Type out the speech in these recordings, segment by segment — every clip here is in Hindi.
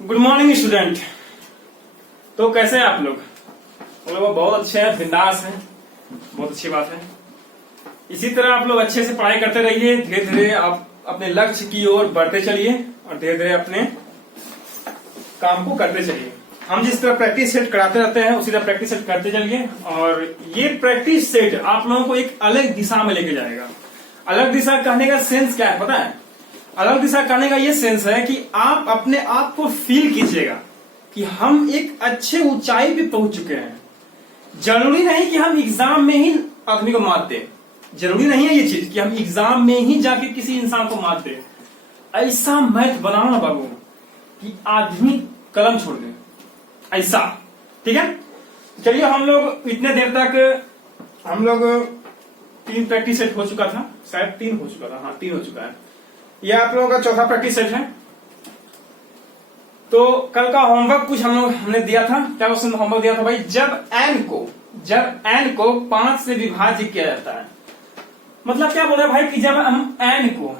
Good morning student. तो कैसे हैं आप लोग? बहुत अच्छे हैं, बिंदास हैं, बहुत अच्छी बात है। इसी तरह आप लोग अच्छे से पढ़ाई करते रहिए, धीरे धीरे आप अपने लक्ष्य की ओर बढ़ते चलिए और धीरे धीरे अपने काम को करते चलिए। हम जिस तरह प्रैक्टिस सेट कराते रहते हैं उसी तरह प्रैक्टिस सेट करते चलिए और ये प्रैक्टिस सेट आप लोगों को एक अलग दिशा में लेके जाएगा। अलग दिशा कहने का सेंस क्या है पता है? अलग दिशा कहने का ये सेंस है कि आप अपने आप को फील कीजिएगा कि हम एक अच्छे ऊंचाई पे पहुंच चुके हैं। जरूरी नहीं कि हम एग्जाम में ही आदमी को मात दें, जरूरी नहीं है ये चीज कि हम एग्जाम में ही जाके किसी इंसान को मात दें। ऐसा मैथ बनाओ ना बाबू कि आदमी कलम छोड़ दे, ऐसा। ठीक है, चलिए हम लोग इतने देर तक हम लोग 3 प्रैक्टिस सेट हो चुका था, शायद 3 हो चुका था, हाँ 3 हो चुका है। यह आप लोगों का चौथा प्रैक्टिस सेट है। तो कल का होमवर्क कुछ हमने दिया था। क्या क्वेश्चन होमवर्क दिया था भाई? जब n को 5 से विभाजित किया जाता है, मतलब क्या बोल रहा है भाई कि जब हम n को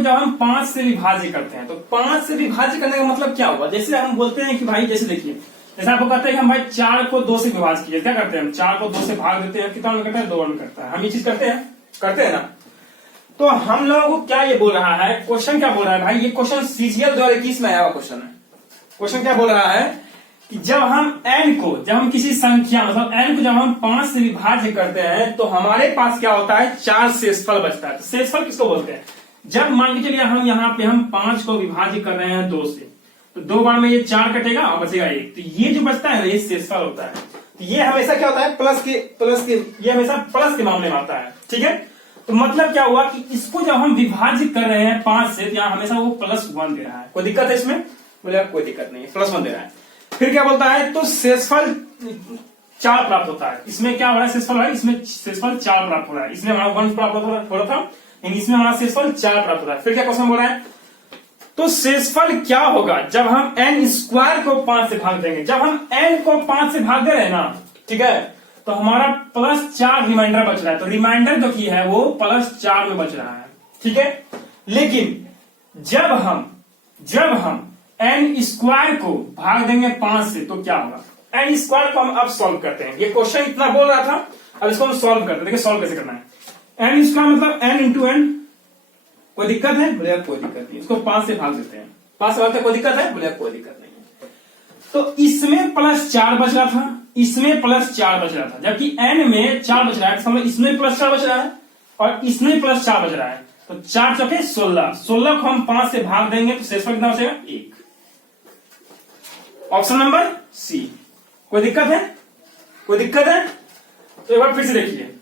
जब हम 5 से विभाजित करते हैं तो 5 से विभाजित करने का मतलब क्या हुआ? जैसे हम बोलते हैं कि भाई जैसे देखिए, जैसे आपको कहते हैं कि हम भाई 4 को 2 से विभाजित किए, क्या करते हैं हम? 4 को 2 से भाग देते हैं, कितना करता है? 2 करता है। हम ये चीज करते हैं ना। तो हम लोगों को क्या ये बोल रहा है, क्वेश्चन क्या बोल रहा है भाई? ये क्वेश्चन CGL 2021 में आया हुआ क्वेश्चन है। क्वेश्चन क्या बोल रहा है कि जब हम किसी संख्या मतलब n को जब हम 5 से विभाज्य करते हैं तो हमारे पास क्या होता है? 4 शेषफल बचता है। तो शेषफल किसको बोलते हैं? जब मान के चलिए हम यहाँ पे हम 5 को विभाजित कर रहे हैं 2 से, तो 2 बार में ये 4 कटेगा और बचेगा 1, तो ये जो बचता है ये शेषफल होता है। तो ये हमेशा क्या होता है? ये हमेशा प्लस के मामले में आता है। ठीक है, तो मतलब क्या हुआ कि इसको जब हम विभाजित कर रहे हैं 5 से, तो यहाँ हमेशा वो +1 दे रहा है। कोई दिक्कत है इसमें? बोले कोई दिक्कत नहीं है, +1 दे रहा है। फिर क्या बोलता है? तो शेषफल 4 प्राप्त होता है। इसमें क्या हो रहा है? शेषफल है, इसमें शेषफल 4 प्राप्त हो रहा है। इसमें हमारा 1 प्राप्त हो रहा था, इसमें हमारा शेषफल 4 प्राप्त हो रहा है। फिर क्या क्वेश्चन बोल रहा है? तो शेषफल क्या होगा जब हम n² को 5 से भाग देंगे? जब हम n को 5 से भाग दे रहे हैं ना, ठीक है, तो हमारा +4 रिमाइंडर बच रहा है। तो रिमाइंडर जो की है वो +4 में बच रहा है। ठीक है, लेकिन जब हम n² को भाग देंगे 5 से तो क्या होगा? n² को हम अब सॉल्व करते हैं। ये क्वेश्चन इतना बोल रहा था, अब इसको हम सॉल्व करते हैं। देखिए सॉल्व कैसे करना है। n² मतलब n इंटू n। कोई दिक्कत है? बोले कोई दिक्कत नहीं। इसको 5 से भाग देते हैं। 5 से भागते कोई दिक्कत है? बोले कोई दिक्कत नहीं है। तो इसमें +4 बच रहा था, इसमें +4 बच रहा था, जबकि n में 4 बच रहा है, समझ इसमें +4 बच रहा है और इसमें +4 बच रहा है। तो 4 चौके 16 को हम 5 से भाग देंगे तो शेषफल कितना बचेगा? 1। Option number C. कोई दिक्कत है? कोई दिक्कत है? तो एक बार फिर से देखिए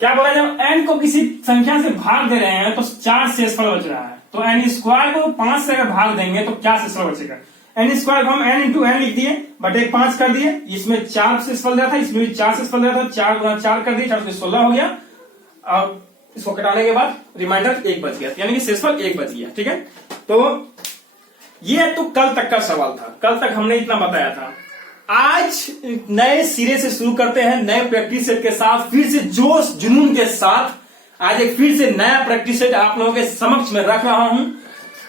क्या बोला, जब n को किसी संख्या से भाग दे रहे हैं तो 4 शेषफल बच रहा है। तो n² को 5 से अगर भाग देंगे तो क्या शेषफल बचेगा? n² को हम n इंटू n लिख दिए, बटे 5 कर दिए। इसमें 4 शेषफल रहा था, इसमें भी 4 शेषफल रहा था। 4 गुना 4 कर दिए, 4 से 16 हो गया। अब इसको कटाने के बाद रिमाइंडर 1 बच गया, यानी कि शेषफल 1 बच गया। ठीक है, तो ये तो कल तक का सवाल था, कल तक हमने इतना बताया था। आज नए सिरे से शुरू करते हैं, नए प्रैक्टिस सेट के साथ, फिर से जोश जुनून के साथ आज एक फिर से नया प्रैक्टिस सेट आप लोगों के समक्ष में रख रहा हूं।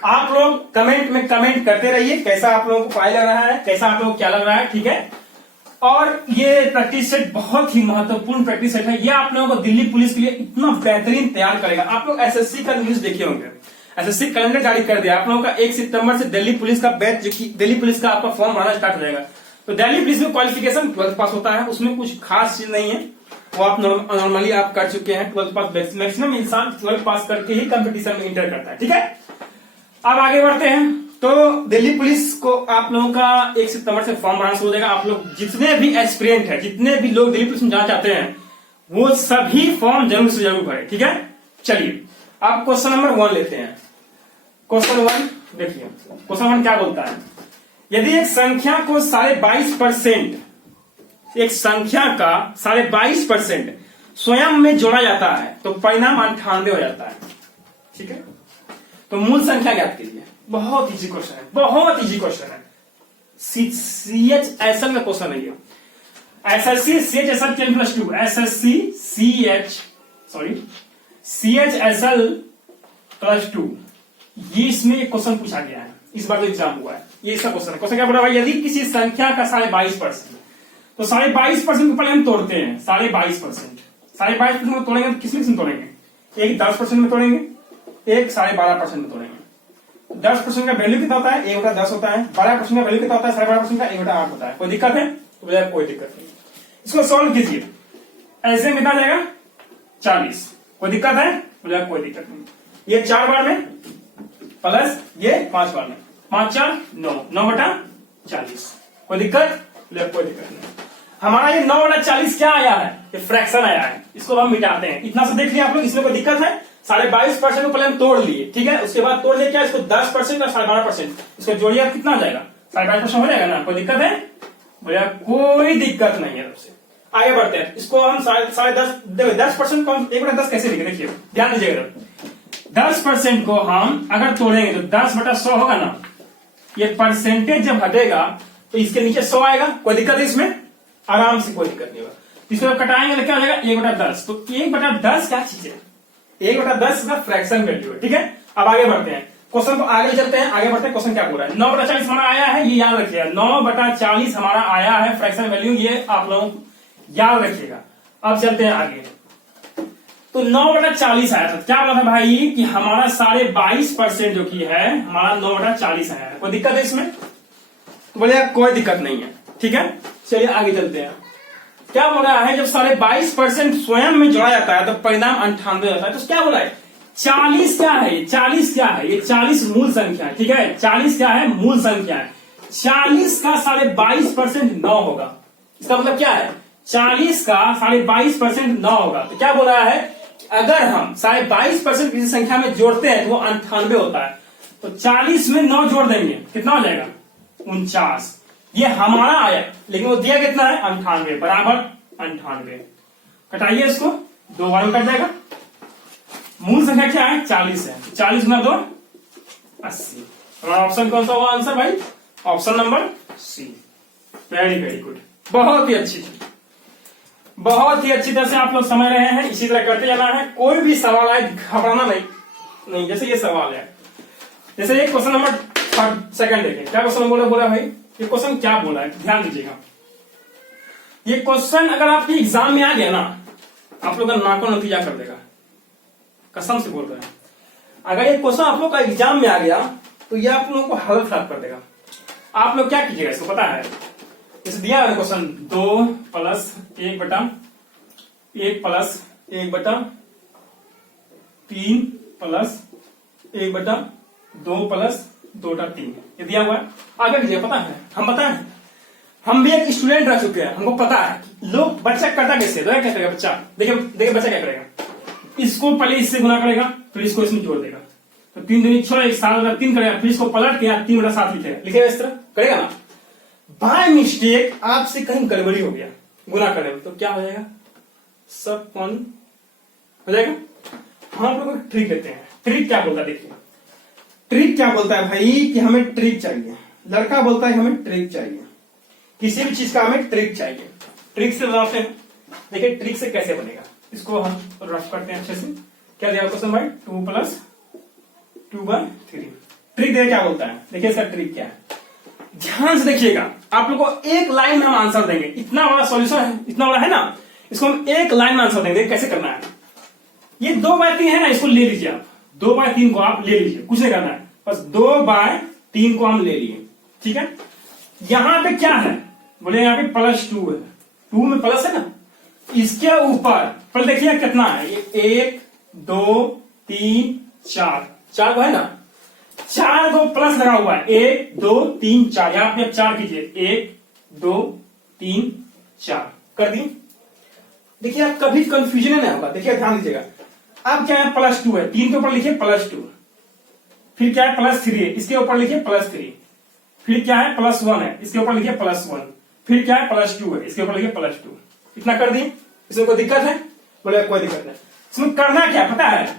आप लोग कमेंट में कमेंट करते रहिए कैसा आप लोगों को पढ़ाई लग रहा है, कैसा आप लोगों को क्या लग रहा है। ठीक है, और ये प्रैक्टिस सेट बहुत ही महत्वपूर्ण प्रैक्टिस सेट है। ये आप लोगों को दिल्ली पुलिस के लिए इतना बेहतरीन तैयार करेगा। आप लोग एसएससी का न्यूज देखे होंगे, एसएससी कैलेंडर जारी कर दिया आप लोगों का। 1 सितंबर से दिल्ली पुलिस का बैच, दिल्ली पुलिस का आपका फॉर्म भरना स्टार्ट हो जाएगा। तो दिल्ली पुलिस में क्वालिफिकेशन 12th पास होता है, उसमें कुछ खास चीज नहीं है, वो आप नॉर्मली आप कर चुके हैं 12th पास। मैक्सिमम इंसान 12th पास करके ही कंपटीशन में इंटर करता है। ठीक है, अब आगे बढ़ते हैं। तो दिल्ली पुलिस को आप लोगों का 1 सितंबर से फॉर्म भरना शुरू हो जाएगा। आप लोग जितने भी एस्पिरेंट है, जितने भी लोग दिल्ली पुलिस में जाना चाहते हैं, वो सभी फॉर्म जरूर से जरूर भरे। ठीक है, चलिए आप क्वेश्चन नंबर 1 लेते हैं। क्वेश्चन 1 देखिए, क्वेश्चन 1 क्या बोलता है? यदि एक संख्या को 22.5%, एक संख्या का 22.5% स्वयं में जोड़ा जाता है तो परिणाम 98 हो जाता है। ठीक है, तो मूल संख्या ज्ञात कीजिए। बहुत इजी क्वेश्चन है, बहुत इजी क्वेश्चन है। CHSL का क्वेश्चन है ये। SSC CHSL 10+2 SSC CHSL +2, ये इसमें एक क्वेश्चन पूछा गया है। इस बार तो एग्जाम हुआ है, ये इसका क्वेश्चन। क्वेश्चन क्या बोला भाई, यदि किसी संख्या का 22.5% तो 22.5% को पहले हम तोड़ते हैं। 22.5% में तोड़ेंगे तो किसमें तोड़ेंगे, एक 10% में तोड़ेंगे, एक 12.5% में तोड़ेंगे। 10% का वैल्यू कितना होता है, 1/10 होता है। 12% का वैल्यू कितना होता है, 12.5% का 1/8 होता है। कोई दिक्कत है तो बोले कोई दिक्कत नहीं। इसको सॉल्व कीजिए, ऐसे कितना जाएगा 40। कोई दिक्कत है बोले कोई दिक्कत नहीं। ये 4 बार में प्लस ये 5 बार में, 5 4 9, 9/40। कोई दिक्कत बोले कोई दिक्कत नहीं। हमारा ये 9/40 क्या आया है, ये फ्रैक्शन आया है, इसको हम मिटाते हैं। इतना से देख लिया आप लोग, इसमें कोई दिक्कत है। 22.5% को पहले हम तोड़ लिए, ठीक है। उसके बाद तोड़ लिए क्या, इसको 10% और 12%, इसको जोड़िए आप कितना आ जाएगा, 22.5% हो जाएगा ना। कोई दिक्कत है बोले कोई दिक्कत नहीं है। सबसे आगे बढ़ते हैं, इसको हम 10% को 1/10 कैसे लिखे, देखिए ध्यान दीजिएगा। 10% को हम अगर तोड़ेंगे तो 10/100 होगा ना। ये परसेंटेज जब हटेगा तो इसके नीचे 100 आएगा। कोई दिक्कत है इसमें, आराम से कोई दिक्कत नहीं होगा। इसको कटाएंगे तो क्या हो जाएगा 1/10। तो 1/10 क्या चीज है, 1/10 का फ्रैक्शन वैल्यू है, ठीक है। अब आगे बढ़ते हैं, क्वेश्चन को आगे चलते हैं, आगे बढ़ते हैं। क्वेश्चन क्या बोल रहा है, 9/40 हमारा आया है, ये याद रखिएगा। 9/40 हमारा आया है फ्रैक्शन वैल्यू, ये आप लोग याद रखिएगा। अब चलते हैं आगे, तो 9/40 आया था, क्या बोला था भाई कि हमारा 22.5% जो की है हमारा 9/40 आया है। कोई दिक्कत है इसमें तो बोले कोई दिक्कत नहीं है, ठीक है। चलिए आगे चलते हैं, क्या बोल रहा है, जब 22.5% स्वयं में जोड़ा जाता है तो परिणाम 98 होता है। तो क्या बोला है, 40 क्या है, 40 क्या है, ये 40 मूल संख्या है, ठीक है। 40 क्या है, मूल संख्या है। 40 का 22.5% 9 होगा। इसका मतलब क्या है, 40 का 22.5% 9 होगा। तो क्या बोल रहा है कि अगर हम 22.5% किसी संख्या में जोड़ते हैं तो वो 98 होता है। तो 40 में 9 जोड़ देंगे, कितना हो जाएगा 49। ये हमारा आया, लेकिन वो दिया कितना है 98, बराबर 98। कटाइए इसको, 2 बार में कट जाएगा। मूल संख्या क्या है 40 है, 40 गुना 2 80। हमारा ऑप्शन कौन सा होगा आंसर भाई, option number C. Very very good, बहुत ही अच्छी चीज, बहुत ही अच्छी तरह से आप लोग समझ रहे हैं। इसी तरह करते जाना है, कोई भी सवाल आए घबराना नहीं। जैसे ये सवाल है, जैसे ये क्वेश्चन नंबर सेकंड देखिए, क्या क्वेश्चन बोला भाई, ये क्वेश्चन क्या बोला है, ध्यान दीजिएगा। ये क्वेश्चन अगर आपके एग्जाम में आ गया ना, आप लोग का नाको नतीजा कर देगा, कसम से बोल रहे हैं। अगर ये क्वेश्चन आप लोग का एग्जाम में आ गया तो ये आप लोगों को हालत खराब कर देगा। आप लोग क्या कीजिएगा, इसको पता है, जैसे दिया है क्वेश्चन 2 + 1 बटा 1 + 1 बटा 3 + 1 बटा 2 + 2/3 ये दिया हुआ है। आगे कीजिए, पता है, हम बताएं, हम भी एक स्टूडेंट रह चुके हैं, हमको पता है लोग बच्चा करता कैसे, क्या करेगा बच्चा, देखिए बच्चा क्या करेगा, इसको पहले इससे गुना करेगा, फिर इसको इसमें जोड़ देगा, तो 3 दूनी 6, 1 7 3 करेगा, फिर इसको पलट के 3/7 लिखेगा इस तरह करेगा ना। बाय मिस्टेक आपसे कहीं गड़बड़ी हो गया गुना करे तो क्या हो जाएगा, सब पानी हो जाएगा। हम आप लोग को ट्रिक देते हैं, ट्रिक क्या बोलता है देखिए, ट्रिक क्या बोलता है भाई कि हमें ट्रिक चाहिए। लड़का बोलता है हमें ट्रिक चाहिए, किसी भी चीज का हमें ट्रिक चाहिए। ट्रिक से बनाते हैं, देखिए ट्रिक से कैसे बनेगा, इसको हम रफ करते हैं अच्छे से। क्या दिया क्वेश्चन भाई, 2 + 2/3। ट्रिक देखिए क्या बोलता है, देखिए इसका ट्रिक क्या है, ध्यान से देखिएगा। आप लोग को एक लाइन में हम आंसर देंगे, इतना बड़ा सॉल्यूशन है, इतना बड़ा है ना, इसको हम एक लाइन में आंसर देंगे। कैसे करना है, ये 2/3 है ना, इसको ले लीजिए आप, 2/3 को आप ले लीजिए, कुछ नहीं करना है, बस 2/3 को हम ले लिए, ठीक है। यहां पे क्या है बोले, यहाँ पे +2 है, 2 में प्लस है ना, इसके ऊपर पर देखिए कितना है, ये 1 2 3 4 4 को है ना, 4 को प्लस लगा हुआ है, 1 2 3 4, यहां पे आप 4 कीजिए, 1 2 3 4 कर दी। देखिए आप कभी कंफ्यूजन नहीं होगा, देखिए ध्यान दीजिएगा। अब क्या है, +2 है, 3 के ऊपर लिखिए +2, फिर क्या है +3 है, इसके ऊपर लिखिए +3, फिर क्या है +1 है, इसके ऊपर लिखिए +1, फिर क्या है +2 है, इसके ऊपर लिखिए +2। इतना कर दिए, इसमें कोई दिक्कत है बोले कोई दिक्कत नहीं। इसमें करना क्या पता है,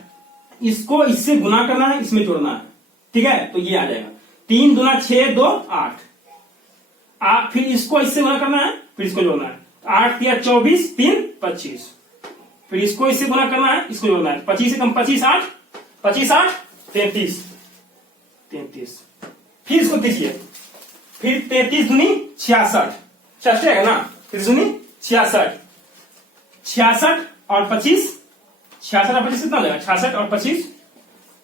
इसको इससे गुना करना है, इसमें जोड़ना है, ठीक है। तो ये आ जाएगा 3 दूना 6 2 8, फिर इसको इससे गुना करना है, फिर इसको जोड़ना है, 8 या 24 3 25, फिर इसको इससे गुना करना है, इसको जोड़ना है, 25 से कम 25 8 25 8 33 33। फिर इसको कीजिए, फिर 33 दूनी 66, 66 है ना, 33 दूनी 66, 66 और 25, 66 और 25 कितना लगेगा, 66 और 25,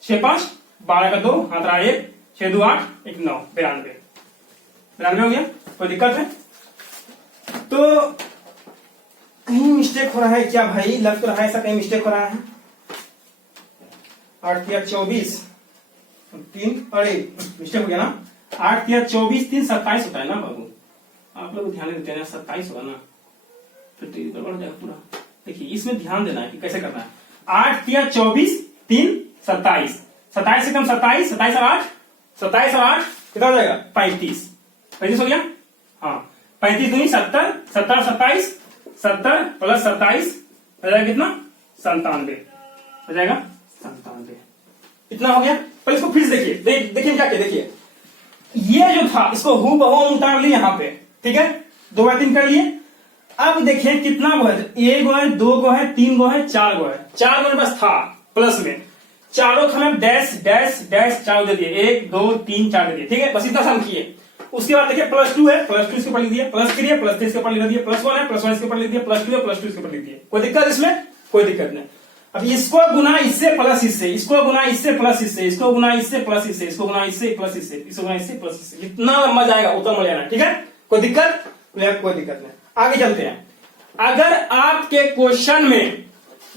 6 5 12 का 2 हाथ रहा 1, 6 2 8 1 9, 92, 92 हो गया। कोई दिक्कत है? तो कहीं मिस्टेक हो रहा है क्या भाई, लग तो रहा है ऐसा कहीं मिस्टेक हो रहा है। 8 या 24 3, अरे मिस्टेक हो गया ना, 8 या 24 3 27 होता है ना बाबू, आप लोग ध्यान देते हैं 27 होगा ना, फिर तो गड़बड़ हो जाएगा पूरा। देखिए इसमें ध्यान देना है कि कैसे करना है। 8 या 24 3 27, 27 से कम 27, 27 और 8, 27 और 8 कितना हो जाएगा, 35, 35 हो गया। हाँ 35 दूनी 70, 70 और 27, 70 प्लस 27 हो जाएगा कितना, 97 हो जाएगा, 97 इतना हो गया। पर इसको फिर से देखिए, देखिए क्या किया, देखिए ये जो था इसको हूबहू उतार लिए यहाँ पे, ठीक है, 2 बाय 3 कर लिए। अब देखिए कितना गो है, 1 गो है, 2 गो है, 3 गो है, 4 गो है, 4 गो बस था प्लस में, चारों का मैं डैश डैश डैश 4 दे दिए, 1 2 3 4 दे दिए, ठीक है, बस इतना सम किए। उसके बाद देखिए +2 है, +2 इसके ऊपर लिख दिया, +3 है, +3 इसके ऊपर लिख दिया, +1 है, +1 इसके ऊपर लिख दिया, +2 है, +2 इसके ऊपर लिख दिया। कोई दिक्कत इसमें, कोई दिक्कत नहीं। अब इसको गुना इससे प्लस इससे, इसको गुना इससे प्लस इससे, इसको गुना इससे प्लस इससे, इसको गुना इससे प्लस इससे, इसको गुना इससे प्लस इससे, जितना लंबा जाएगा उतना मजा आना, ठीक है, कोई दिक्कत, कोई दिक्कत नहीं। आगे चलते हैं। अगर आपके क्वेश्चन में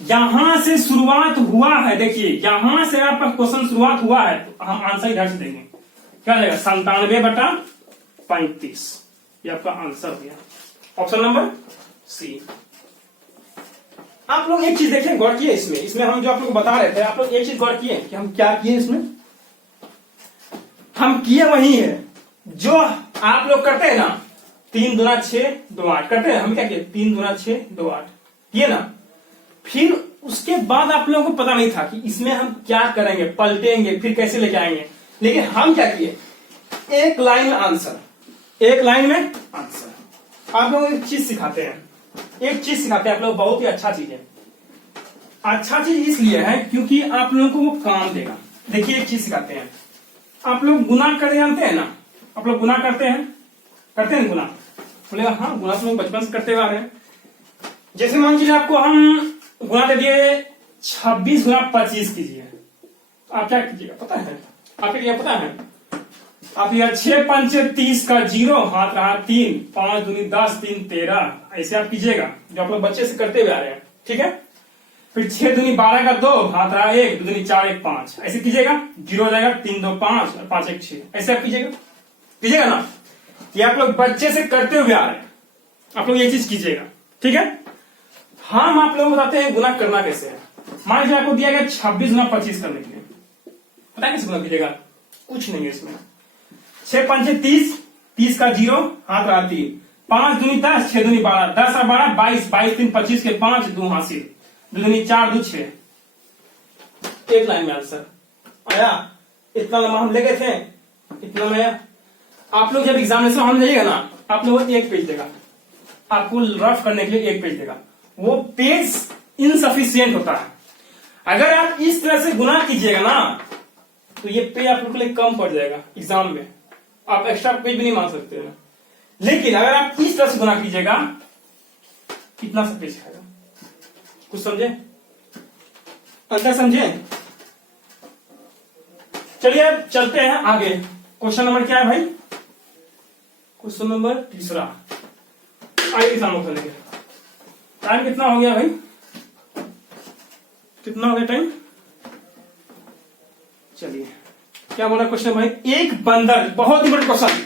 यहां से शुरुआत हुआ है, देखिए यहां से आपका क्वेश्चन शुरुआत हुआ है, तो हम आंसर इधर से देंगे, क्या जाएगा 97/35, ये आपका आंसर हो गया, ऑप्शन नंबर सी। आप लोग एक चीज देखें, गौर किए इसमें हम जो आप लोग बता रहे थे, आप लोग एक चीज गौर किए कि हम क्या किए इसमें, हम किए वही है जो आप लोग करते हैं ना, 3 दूना 6 2 8 करते हैं, हम क्या किए 3 दूना 6 2 8 किए ना। फिर उसके बाद आप लोगों को पता नहीं था कि इसमें हम क्या करेंगे, पलटेंगे, फिर कैसे लेके आएंगे, लेकिन हम क्या किए, एक लाइन में आंसर, एक लाइन में आंसर। आप लोगों को एक चीज सिखाते हैं, एक चीज सिखाते हैं आप लोग, बहुत ही अच्छा चीज है। अच्छा चीज इसलिए है क्योंकि आप लोगों को वो काम देगा। देखिए एक चीज सिखाते हैं, आप लोग गुना करने जानते हैं ना, आप लोग गुना करते हैं गुना, बोलेगा हाँ गुना तो लोग बचपन से करते हुए आ रहे हैं। जैसे मान लीजिए आपको हम गुना दे दिए 26 गुना 25 कीजिए, आप क्या कीजिएगा पता है, आप क्या पता है, आप यह 6 5 30 का 0 हाथ रहा 3, 5 दूनी 10 3 13, ऐसे आप कीजिएगा जो आप लोग बच्चे से करते हुए आ रहे हैं, ठीक है। फिर 6 दूनी 12 का 2 हाथ रहा 1, 2 दूनी 4 1 5, ऐसे कीजिएगा, 0 हो जाएगा, 3 2 5 और 5 1 6, ऐसे आप कीजिएगा ना। ये आप लोग बच्चे से करते हुए आ रहे हैं, आप लोग ये चीज कीजिएगा, ठीक है। हम आप लोग बताते हैं गुना करना कैसे है। मान लीजिए आपको दिया गया 26 गुना 25 करने के लिए, पता है कैसे गुना कीजिएगा, कुछ नहीं है इसमें, 6 5 30, 30 का 0 हाथ रहा 3, 5 दूनी 10, 6 दूनी 12, 10 और 12 22, 22 3 25 के 5 2 हासिल, 2 दूनी 4 2 6, एक लाइन में आंसर आया। इतना लंबा हम ले गए थे, इतना में आया। आप लोग जब एग्जामिनेशन हॉल में जाइएगा ना, आप लोगों को एक पेज देगा, आपको रफ करने के लिए एक पेज देगा, वो पेज इनसफिशियंट होता है। अगर आप इस तरह से गुना कीजिएगा ना तो ये पेज आप लोग के लिए कम पड़ जाएगा एग्जाम में, आप एक्स्ट्रा पेज भी नहीं मांग सकते हैं। लेकिन अगर आप इस तरह से गुना कीजिएगा, कितना सा पेज आएगा, कुछ समझे, अंदर समझे। चलिए अब चलते हैं आगे। क्वेश्चन नंबर क्या है भाई, क्वेश्चन नंबर 3 आइए किसानों को लेकर। टाइम कितना हो गया भाई, कितना हो गया टाइम, चलिए क्या बोला क्वेश्चन भाई, एक बंदर, बहुत इंपॉर्टेंट क्वेश्चन,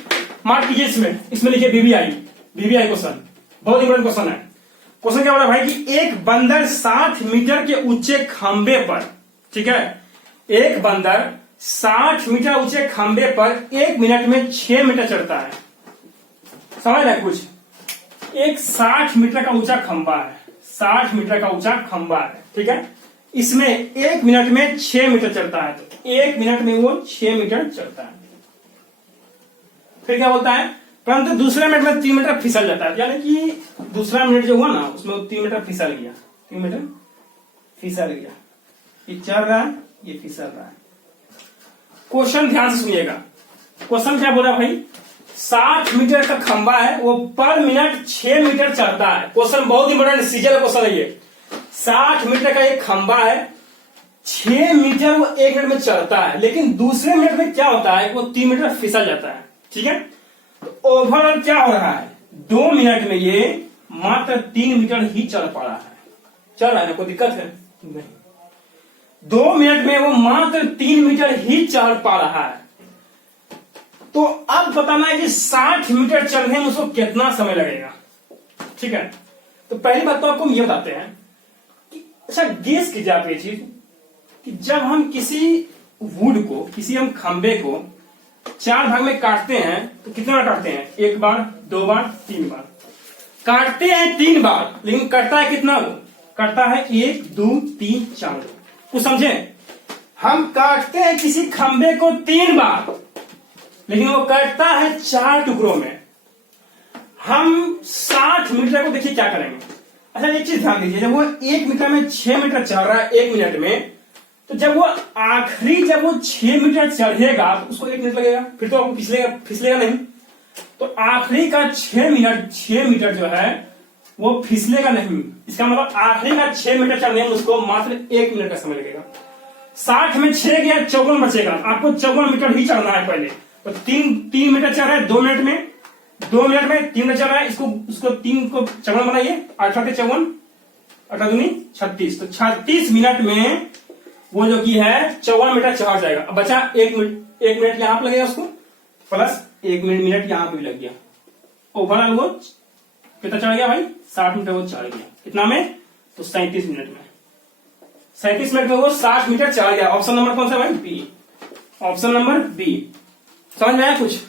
मार्क कीजिए इसमें लिखिए बीबीआई क्वेश्चन, बहुत इंपॉर्टेंट क्वेश्चन है। क्वेश्चन क्या बोला भाई कि एक बंदर 60 मीटर के ऊंचे खंबे पर, ठीक है, एक बंदर 60 मीटर ऊंचे खंबे पर 1 मिनट में 6 मीटर चढ़ता है। समझ रहे कुछ, एक 60 मीटर का ऊंचा खंबा है, 60 मीटर का ऊंचा खंबा है, ठीक है, इसमें 1 मिनट में 6 मीटर चढ़ता है, तो 1 मिनट में वो 6 मीटर चढ़ता है। फिर क्या बोलता है, परंतु दूसरे मिनट में 3 मीटर फिसल जाता है, यानी कि दूसरा मिनट जो हुआ ना उसमें 3 मीटर फिसल गया, 3 मीटर फिसल गया, ये चढ़ रहा है, ये फिसल रहा है। क्वेश्चन ध्यान से सुनिएगा, क्वेश्चन क्या बोला भाई, 60 मीटर का खंबा है, वो पर मिनट 6 मीटर चढ़ता है। क्वेश्चन बहुत इंपॉर्टेंट सीजन क्वेश्चन है ये। 60 मीटर का एक खंबा है, 6 मीटर वो 1 मिनट में चढ़ता है, लेकिन दूसरे मिनट में क्या होता है, वो 3 मीटर फिसल जाता है। ठीक है, तो ओवरऑल क्या हो रहा है, 2 मिनट में ये मात्र 3 मीटर ही चढ़ पा रहा है। चल रहा है ना, कोई दिक्कत है नहीं। 2 मिनट में वो मात्र 3 मीटर ही चढ़ पा रहा है। तो अब बताना है कि 60 मीटर चढ़ने में उसको कितना समय लगेगा। ठीक है, तो पहली बात तो आपको हम ये बताते हैं कि अच्छा गेस कीजिए आप ये चीज कि जब हम किसी वुड को, किसी हम खंबे को 4 भाग में काटते हैं तो कितने बार काटते हैं, 1 बार, 2 बार, 3 बार। काटते हैं 3 बार, लेकिन कटता है कितना, वो कटता है 1 2 3 4। कुछ समझे, हम काटते हैं किसी खंबे को 3 बार, लेकिन वो कटता है 4 टुकड़ों में। हम 60 मीटर को देखिए क्या करेंगे। अच्छा एक चीज ध्यान दीजिए, जब वो 1 मीटर में 6 मीटर चढ़ रहा है 1 मिनट में, तो जब वो आखिरी जब वो 6 मीटर चढ़ेगा तो उसको 1 मिनट लगेगा, फिर तो आपको फिसलेगा नहीं। तो आखिरी का 6 मीटर जो है वो फिसलेगा नहीं। इसका मतलब आखिरी का 6 मीटर चढ़ने में उसको मात्र 1 मिनट का समय लगेगा। 60 में 6 गया, 54 बचेगा। आपको 54 मीटर ही चढ़ना है पहले। तो 3 मीटर चढ़ रहा है 2 मिनट में, 2 मिनट में 3 मीटर चढ़ रहा है, इसको 3 को चौवन बनाइए, 8 × 54, 8 दूनी 36। तो 36 मिनट में वो जो की है 54 मीटर चढ़ जाएगा। अब बचा 1 मिनट यहां पर लगेगा उसको, प्लस 1 मिनट यहां पर भी लग गया। ओवरऑल वो कितना चढ़ गया भाई, 60 मीटर वो चढ़ गया। कितना में, तो 37 मिनट में। 37 मिनट में वो 60 मीटर चढ़ गया। ऑप्शन नंबर कौन सा भाई, बी। Option number B. समझ में आया कुछ,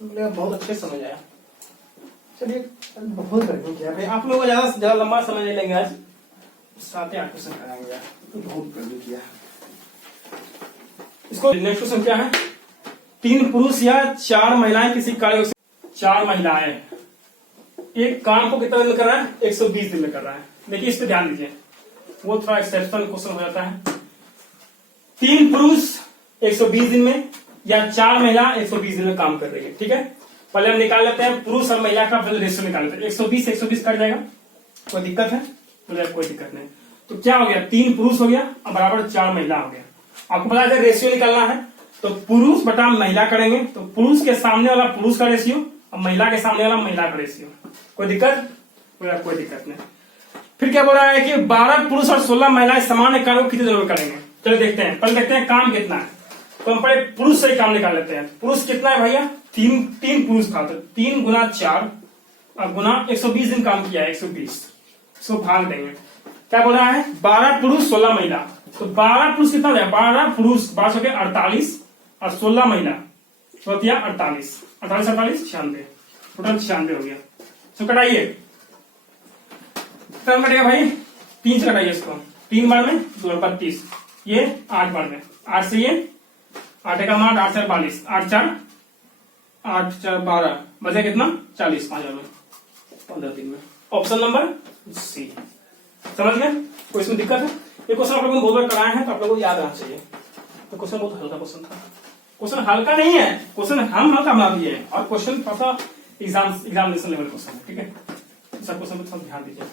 बहुत अच्छे समझ आया। चलिए बहुत गर्मी किया भाई, आप लोगों को ज्यादा लंबा समय नहीं लेंगे, आज 7 या 8 क्वेश्चन कराएंगे यार, बहुत गर्मी किया। इसको नेक्स्ट क्वेश्चन क्या है, 3 पुरुष या 4 महिलाएं किसी कार्य से, 4 महिलाएं एक काम को कितना दिन में कर रहा है, 120 दिन में कर रहा है। देखिए इस पे ध्यान दीजिए, वो थोड़ा एक्सेप्शनल क्वेश्चन हो जाता है। 3 पुरुष 120 दिन में या 4 महिला 120 दिन में काम कर रही है। ठीक है, पहले हम निकाल लेते हैं पुरुष और महिला का रेशियो निकाल लेते हैं। 120 कट जाएगा, कोई दिक्कत है, कोई दिक्कत नहीं। तो क्या हो गया, 3 पुरुष हो गया और बराबर 4 महिला हो गया। आपको पता है रेशियो निकालना है तो पुरुष बटा महिला करेंगे, तो पुरुष के सामने वाला पुरुष का रेशियो और महिला के सामने वाला महिला का रेशियो। कोई दिक्कत, कोई दिक्कत नहीं। फिर क्या बोल रहा है कि 12 पुरुष और 16 महिलाएं समान कार्य को कितने दिनों में करेंगे। चलो देखते हैं, पहले देखते हैं काम कितना है। तो हम पहले पुरुष से ही काम निकाल लेते हैं। पुरुष कितना है भैया, 3 पुरुष था, तो 3 गुना 4 और गुना 120 दिन काम किया है, 120। इसको भाग देंगे, क्या बोल रहा है, 12 पुरुष 16 महिला। तो 12 पुरुष कितना हो गया, 12 पुरुष 12 के 48 और 16 महिला 48, 96, टोटल 96 हो गया। तो कटाइए, कितना कटेगा भाई, 3 से कटाइए इसको, 3 बार में 2 32, ये 8 बार में, 8 से ये 8 का 8, 8 से 42, 8 4 12, बचे कितना 40, 5 में 15 दिन में। Option number C. समझ गए, कोई इसमें दिक्कत है। ये क्वेश्चन आप लोगों ने बहुत बार कराए हैं तो आप लोगों को याद आना चाहिए। तो क्वेश्चन बहुत हल्का क्वेश्चन था, क्वेश्चन हल्का नहीं है, क्वेश्चन हम हल्का बना दिए हैं, और क्वेश्चन थोड़ा सा एग्जामिनेशन लेवल क्वेश्चन है। ठीक है, सब क्वेश्चन पर थोड़ा ध्यान दीजिए।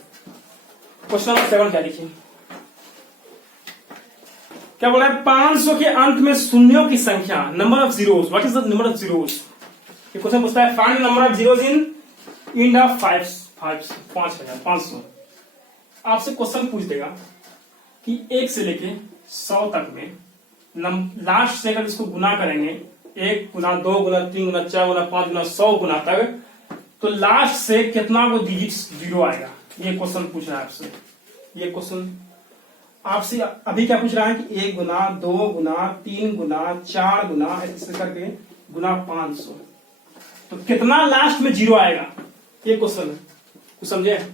क्वेश्चन नंबर 7 क्या लिखिए, क्या बोला है, 500 के अंत में शून्यों की संख्या, number of zeros, what is the number of zeros. ये क्वेश्चन पूछता है, find number of zeros in of 5,500। आपसे क्वेश्चन पूछ देगा कि 1 से लेके 100 तक में लास्ट से अगर इसको गुना करेंगे, 1 गुना 2 गुना 3 गुना 4 गुना 5 गुना 100 गुना तक, तो लास्ट से कितना वो डिजिट जीरो आएगा। ये क्वेश्चन पूछ रहा है आपसे। ये क्वेश्चन आपसे अभी क्या पूछ रहा है कि 1 गुना 2 गुना 3 गुना 4 गुना ऐसे करके गुना 500, तो कितना लास्ट में जीरो आएगा, ये क्वेश्चन है। कुछ समझे,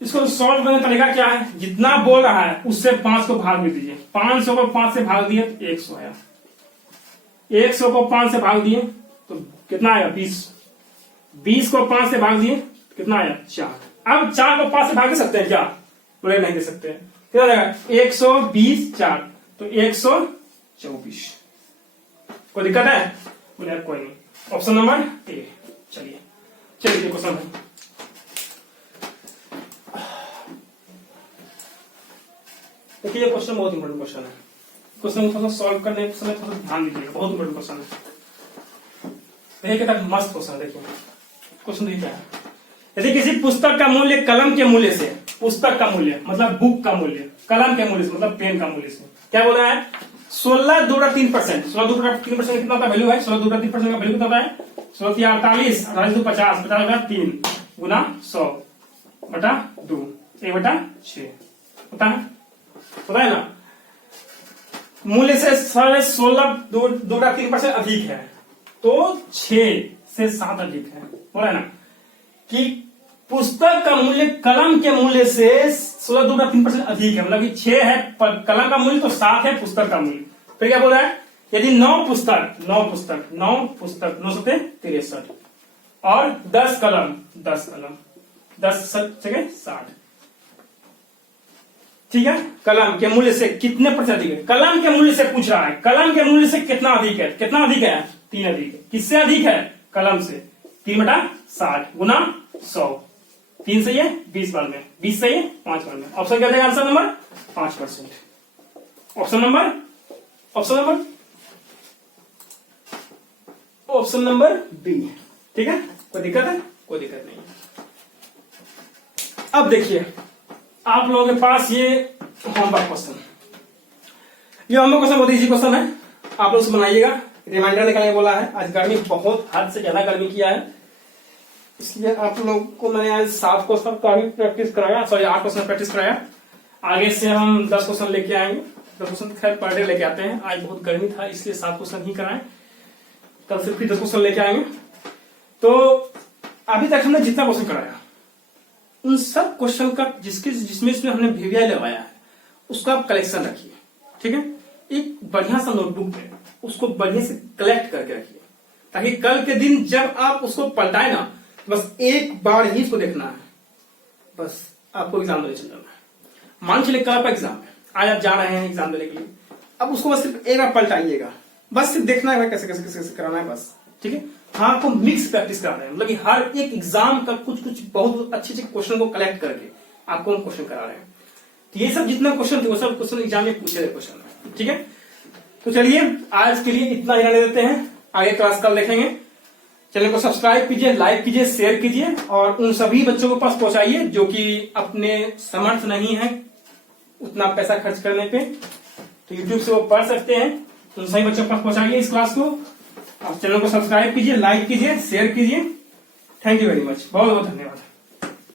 इसको सॉल्व करने का तरीका क्या है, जितना बोल रहा है उससे 5 को भाग में दीजिए। 500 को 5 से भाग दिए तो 100 आया, 100 को 5 से भाग दिए तो कितना आया 20, 20 को 5 से भाग दिए तो कितना आया 4। अब 4 को 5 से भाग दे सकते हैं क्या, बोले नहीं दे सकते हैं। कितना जाएगा 120 4, तो 124। कोई दिक्कत है। बोले कोई नहीं। Option number A. चलिए चलिए क्वेश्चन है, देखिए ये क्वेश्चन बहुत इंपॉर्टेंट क्वेश्चन है। क्वेश्चन को थोड़ा सॉल्व करने के समय थोड़ा ध्यान दीजिएगा, बहुत इंपॉर्टेंट क्वेश्चन है। देखिए कितना मस्त क्वेश्चन है। देखिए क्वेश्चन देखिए क्या है, यदि किसी पुस्तक का मूल्य कलम के मूल्य से, पुस्तक का मूल्य मतलब बुक का मूल्य, कलम के मूल्य से मतलब पेन का मूल्य से, क्या बोल रहा है 16 2 3%। 16 2 3% कितना का वैल्यू है, 16 2 3% का वैल्यू कितना होता है 16 48, 48 2 50, 50 3 गुना 100 बटा 2 1/6 होता है ना। मूल्य से 16 2 3% अधिक है तो 6 से 7 अधिक है। हो रहा है ना कि पुस्तक का मूल्य कलम के मूल्य से 16 2 3% अधिक है, मतलब कि 6 है कलम का मूल्य तो 7 है पुस्तक का मूल्य। फिर क्या बोल रहा है, यदि 9 पुस्तक 9 से 63 और 10 कलम 10 जगह 60, ठीक है, कलम के मूल्य से कितने प्रतिशत अधिक है, कलम के मूल्य से पूछ रहा है, कलम के मूल्य से कितना अधिक है, कितना अधिक है 3 अधिक है। किससे अधिक है, कलम से। 3/60 गुना 100, 3 से ये 20 बार में, 20 से ये 5 बार में। ऑप्शन क्या देगा answer number 5%। Option number B. ठीक है, कोई दिक्कत है, कोई दिक्कत नहीं। अब देखिए आप लोगों के पास ये होमवर्क क्वेश्चन, ये होमवर्क क्वेश्चन बहुत इजी क्वेश्चन है, आप लोग बनाइएगा। रिमाइंडर निकालने बोला है, आज गर्मी बहुत हद से ज्यादा गर्मी किया है, इसलिए आप लोग को मैंने आज 7 क्वेश्चन का भी प्रैक्टिस कराया, सॉरी 8 क्वेश्चन प्रैक्टिस कराया। आगे से हम 10 क्वेश्चन लेके आएंगे, 10 क्वेश्चन खैर पर डे लेके आते हैं। आज बहुत गर्मी था इसलिए 7 क्वेश्चन ही कराए, कल से फिर 10 क्वेश्चन लेके आएंगे। तो अभी तक हमने जितना क्वेश्चन कराया उन सब क्वेश्चन का जिसमें हमने वीवीआई लगाया है उसका आप कलेक्शन रखिए। ठीक है, एक बढ़िया सा नोटबुक में उसको बढ़िया से कलेक्ट करके रखिए, ताकि कल के दिन जब आप उसको पलटाए ना तो बस एक बार ही इसको देखना है, बस आपको एग्जाम देने चल जाना है। मान चलिए कल आपका एग्जाम है, आज आप जा रहे हैं एग्जाम देने के लिए, अब उसको बस सिर्फ एक बार पलटाइएगा, बस सिर्फ देखना है कैसे कैसे कैसे कराना है बस। ठीक है, हाँ आपको मिक्स प्रैक्टिस कराना है, मतलब कि हर एक एग्जाम का कुछ बहुत अच्छे क्वेश्चन को कलेक्ट करके आपको हम क्वेश्चन करा रहे हैं। तो ये सब जितना क्वेश्चन थे वो सब क्वेश्चन एग्जाम में पूछे गए क्वेश्चन है। ठीक है, तो चलिए आज के लिए इतना ही रहने देते हैं, आगे क्लास कल देखेंगे। चैनल को सब्सक्राइब कीजिए, लाइक कीजिए, शेयर कीजिए और उन सभी बच्चों के पास पहुंचाइए जो कि अपने समर्थ नहीं है उतना पैसा खर्च करने पे, तो यूट्यूब से वो पढ़ सकते हैं। उन सभी बच्चों के पास पहुंचाइए इस क्लास को। आप चैनल को सब्सक्राइब कीजिए, लाइक कीजिए, शेयर कीजिए। थैंक यू वेरी मच, बहुत बहुत धन्यवाद।